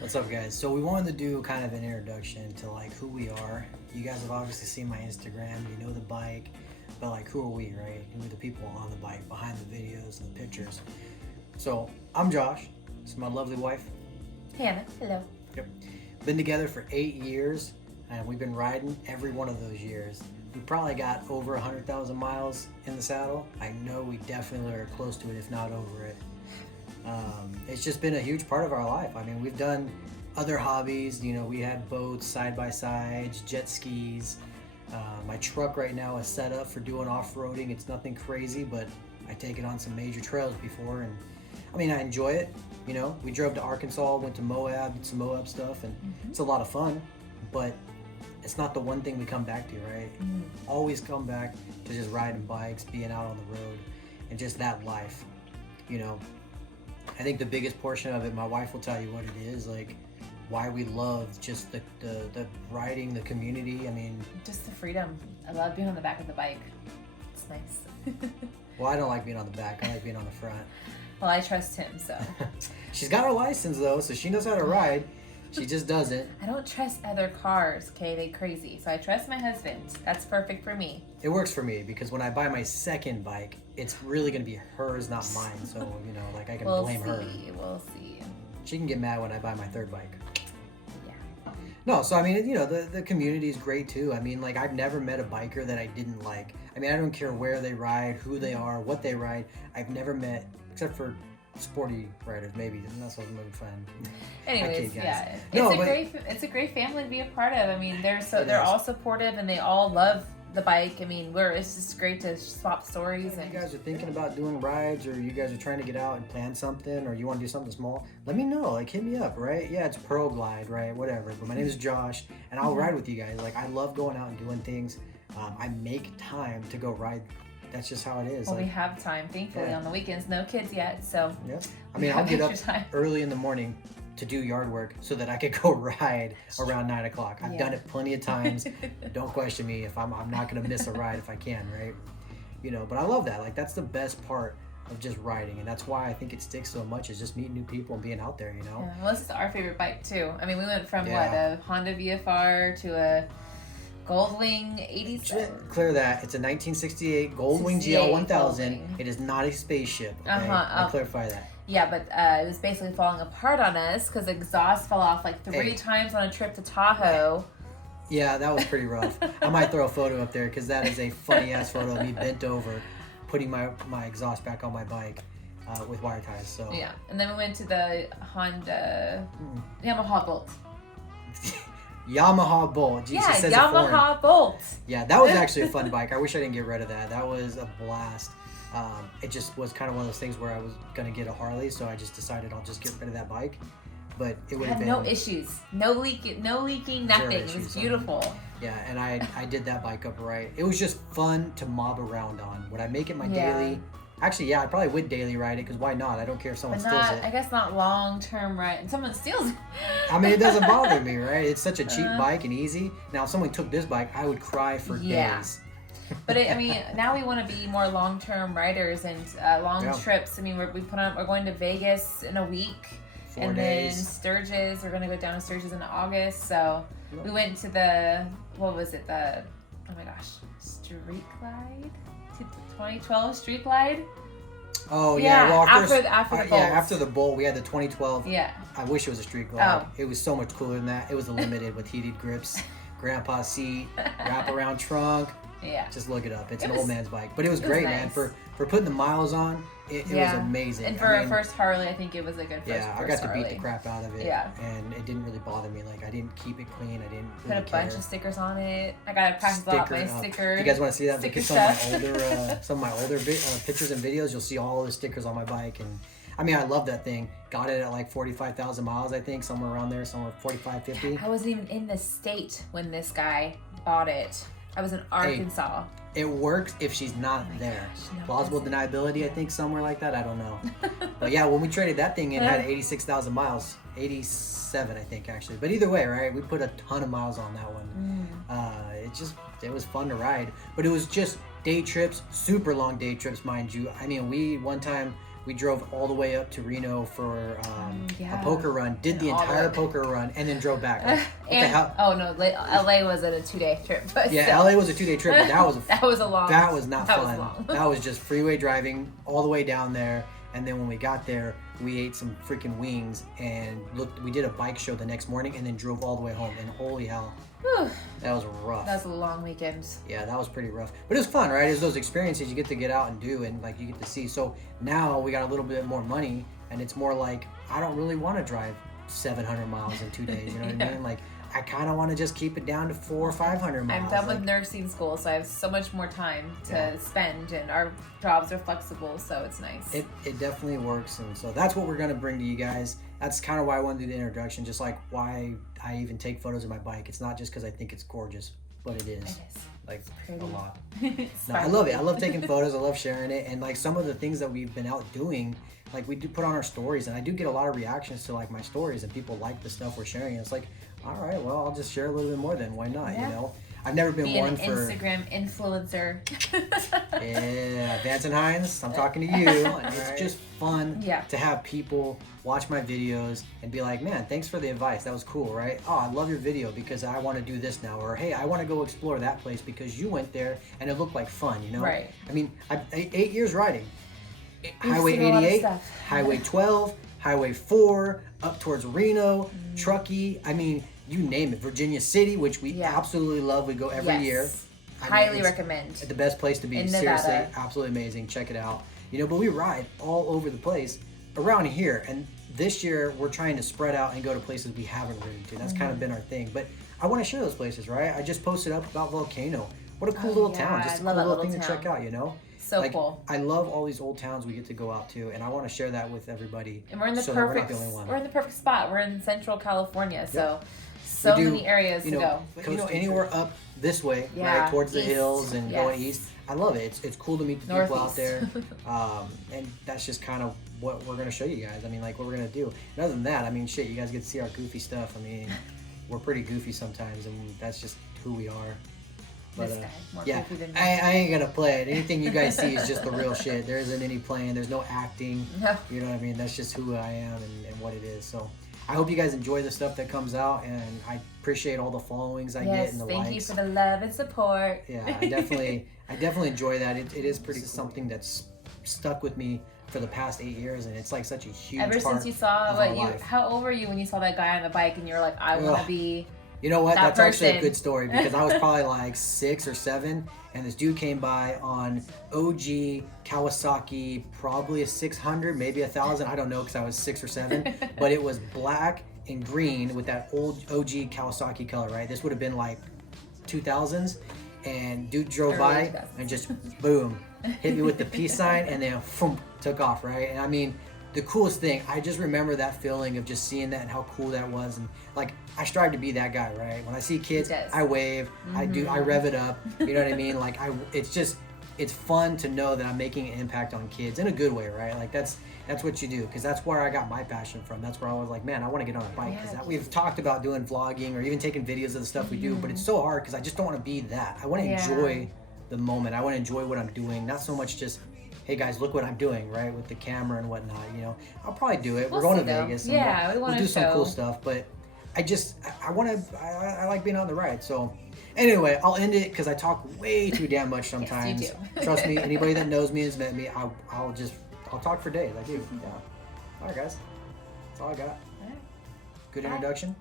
What's up, guys? So we wanted to do kind of an introduction to like who we are. You guys have obviously seen my Instagram, you know the bike, but like who are we, right? Who are the people on the bike, behind the videos and the pictures? So I'm Josh. This is my lovely wife. Hannah, hello. Yep. Been together for 8 years, and we've been riding every one of those years. We probably got over 100,000 miles in the saddle. I know we definitely are close to it, if not over it. It's just been a huge part of our life. I mean, we've done other hobbies. You know, we had boats, side-by-sides, jet skis. My truck right now is set up for doing off-roading. It's nothing crazy, but I take it on some major trails before, and I mean, I enjoy it. You know, we drove to Arkansas, went to Moab, did some Moab stuff, and it's a lot of fun, but it's not the one thing we come back to, right? Always come back to just riding bikes, being out on the road, and just that life, you know. I think the biggest portion of it, my wife will tell you what it is, like why we love just the riding, the community. I mean, just the freedom. I love being on the back of the bike. It's nice. Well, I don't like being on the back. I like being on the front. Well, I trust him, so. She's got her license though, so she knows how to ride. She just doesn't. I don't trust other cars, okay? They crazy. So I trust my husband. That's perfect for me. It works for me because when I buy my second bike, it's really going to be hers, not mine. So, you know, like I can blame her. We'll see. She can get mad when I buy my third bike. Yeah. No, so I mean, you know, the community is great too. I mean, like I've never met a biker that I didn't like. I mean, I don't care where they ride, who they are, what they ride. I've never met, except for sporty riders, maybe. And that's what I'm moving fun. Anyways, yeah, it's a great family to be a part of. I mean, they're all supportive and they all love the bike. I mean, it's just great to swap stories. If you guys are thinking about doing rides, or you guys are trying to get out and plan something, or you want to do something small, let me know. Like, hit me up, right? Yeah, it's Pearl Glide, right? Whatever. But my name is Josh, and I'll ride with you guys. Like, I love going out and doing things. I make time to go ride. That's just how it is. Well, we have time, thankfully, on the weekends. No kids yet, so. Yeah. I mean, I'll get up early in the morning to do yard work so that I could go ride around 9 o'clock. I've done it plenty of times. Don't question me if I'm not going to miss a ride if I can, right? You know, but I love that. Like, that's the best part of just riding, and that's why I think it sticks so much, is just meeting new people and being out there, you know? Yeah, well, this is our favorite bike, too. I mean, we went from, a Honda VFR to a Goldwing 87. Clear that. It's a 1968 Goldwing GL 1000. It is not a spaceship. Okay? I'll clarify that. Yeah, but it was basically falling apart on us because the exhaust fell off like three times on a trip to Tahoe. Yeah, that was pretty rough. I might throw a photo up there because that is a funny ass photo of me bent over, putting my exhaust back on my bike with wire ties. So yeah, and then we went to the Honda Yamaha Bolt. Yamaha Bolt. Jeez, yeah, Yamaha Bolt. Yeah, that was actually a fun bike. I wish I didn't get rid of that. That was a blast. It just was kind of one of those things where I was gonna get a Harley, so I just decided I'll just get rid of that bike. But it would have been no issues, no leaking, nothing. It was beautiful. Yeah, and I did that bike up right. It was just fun to mob around on. Would I make it my daily? Actually, yeah, I probably would daily ride it, because why not? I don't care if someone steals it. I guess not long-term ride. And someone steals it. I mean, it doesn't bother me, right? It's such a cheap bike and easy. Now, if someone took this bike, I would cry for days. But I mean, now we want to be more long-term riders and long trips. I mean, we're going to Vegas in a week. 4 days. Then Sturgis, we're going to go down to Sturgis in August. So we went to the, oh my gosh, Street Glide? 2012 Street Glide? Oh, yeah. Well, after the Bolt. Yeah, after the Bolt, we had the 2012. Yeah. I wish it was a Street Glide. It was so much cooler than that. It was a limited with heated grips, grandpa seat, wraparound trunk. Yeah. Just look it up. It's an old man's bike. But it was great, man. For putting the miles on, it was amazing. And for our first Harley, I think it was a good first I got to beat the crap out of it. Yeah. And it didn't really bother me. Like, I didn't keep it clean. I didn't really put a bunch of stickers on it. I got to practice out my stickers. If you guys want to see that, look at some of my older pictures and videos. You'll see all the stickers on my bike. And I mean, I love that thing. Got it at like 45,000 miles, I think, somewhere around there, somewhere 45, 50. I wasn't even in the state when this guy bought it. I was in Arkansas. It works if she's not there. Gosh, plausible deniability, I think, somewhere like that. I don't know. But yeah, when we traded that thing, it had 86,000 miles. 87, I think, actually. But either way, right? We put a ton of miles on that one. It was fun to ride. But it was just day trips, super long day trips, mind you. I mean, one time We drove all the way up to Reno for a poker run. Did And the all entire the- poker run and then drove back. Like, what the And hell? oh no, LA wasn't a 2-day trip, but Yeah, still. LA was a 2-day trip, but that was that was a long. that was not that fun. Was long. That was just freeway driving all the way down there, and then when we got there, we ate some freaking wings and looked. We did a bike show the next morning, and then drove all the way home. And holy hell, Whew. that was rough. That was a long weekend. Yeah, that was pretty rough, but it was fun, right? It's those experiences you get to get out and do, and like you get to see. So now we got a little bit more money, and it's more like I don't really want to drive 700 miles in 2 days. You know what I mean? Like I kind of want to just keep it down to 400 or 500 miles. I'm done like, with nursing school, so I have so much more time to Yeah. spend, and our jobs are flexible, so it's nice. It definitely works, and so that's what we're gonna bring to you guys. That's kind of why I want to do the introduction, just like why I even take photos of my bike. It's not just because I think it's gorgeous, but it is. It is. Like Pretty. a lot. It's No, I love it. I love taking photos. I love sharing it, and like some of the things that we've been out doing, like we do put on our stories, and I do get a lot of reactions to like my stories, and people like the stuff we're sharing. And it's like, all right, well, I'll just share a little bit more. Then why not? Yeah. You know, I've never been Be one an for Instagram influencer. yeah, Vance and Hines. I'm talking to you. It's just fun Yeah. to have people watch my videos and be like, man, thanks for the advice. That was cool, right? Oh, I love your video because I want to do this now. Or, hey, I want to go explore that place because you went there and it looked like fun, you know? Right. I mean, 8 years riding. We've Highway seen a lot of 88, stuff. Highway 12, Highway 4, up towards Reno, Truckee. I mean, you name it. Virginia City, which we Yeah. absolutely love. We go every Yes. year. I mean, Highly it's recommend. the best place to be. In Seriously, Nevada. absolutely amazing. Check it out. You know, but we ride all over the place around here. And this year, we're trying to spread out and go to places we haven't ridden to. That's kind of been our thing. But I want to share those places, right? I just posted up about Volcano. What a cool Oh, little yeah. town. I Just a cool love that little little thing to check town. out, you know? So Like, cool. I love all these old towns we get to go out to, and I want to share that with everybody. And we're in the so that perfect. We're not the only one. We're in the perfect spot. We're in Central California, so We do, many areas you to know, go. but, you know, anywhere up this way, Yeah, right, towards the east, hills and going yes. east. I love it. It's cool to meet the people out Northeast. there, and that's just kind of what we're gonna show you guys. I mean, like what we're gonna do. And other than that, I mean, shit, you guys get to see our goofy stuff. I mean, we're pretty goofy sometimes, and that's just who we are. But This guy, more yeah, goofy than me. I ain't gonna play it. Anything you guys see is just the real shit. There isn't any playing. There's no acting. No. You know what I mean? That's just who I am and what it is. So I hope you guys enjoy the stuff that comes out, and I appreciate all the followings I get Yes, and the thank likes. you for the love and support. Yeah, I definitely enjoy that. It is pretty something that's stuck with me for the past 8 years, and it's like such a huge Ever part since you saw of what our you, life. how old were you when you saw that guy on the bike and you were like, I want Ugh. to be. You know what? that That's actually a person. good story because I was probably like 6 or 7, and this dude came by on OG Kawasaki, probably a 600, maybe 1,000. I don't know because I was 6 or 7, but it was black and green with that old OG Kawasaki color, right? This would have been like 2000s, and dude drove Early by 2000s. and just boom, hit me with the peace sign, and then boom, took off, right? And I mean, the coolest thing, I just remember that feeling of just seeing that and how cool that was, and like I strive to be that guy, right? When I see kids, Yes. I wave, I rev it up, you know what I mean? Like it's fun to know that I'm making an impact on kids in a good way, right? Like that's what you do, because that's where I got my passion from. That's where I was like, man, I want to get on a bike, because Yeah. we've talked about doing vlogging or even taking videos of the stuff we do, but it's so hard because I just don't want to be that. I want to Yeah. enjoy the moment. I want to enjoy what I'm doing, not so much just, hey guys, look what I'm doing, right, with the camera and whatnot. You know, I'll probably do it. We'll We're going to see, though. Vegas. And Yeah, we we'll wanna do some cool show. stuff, but I like being on the ride. So anyway, I'll end it because I talk way too damn much sometimes. Yes, you do. Trust me, anybody that knows me has met me. I'll talk for days. I do. Yeah. All right, guys. That's all I got. All right. Good Bye. introduction.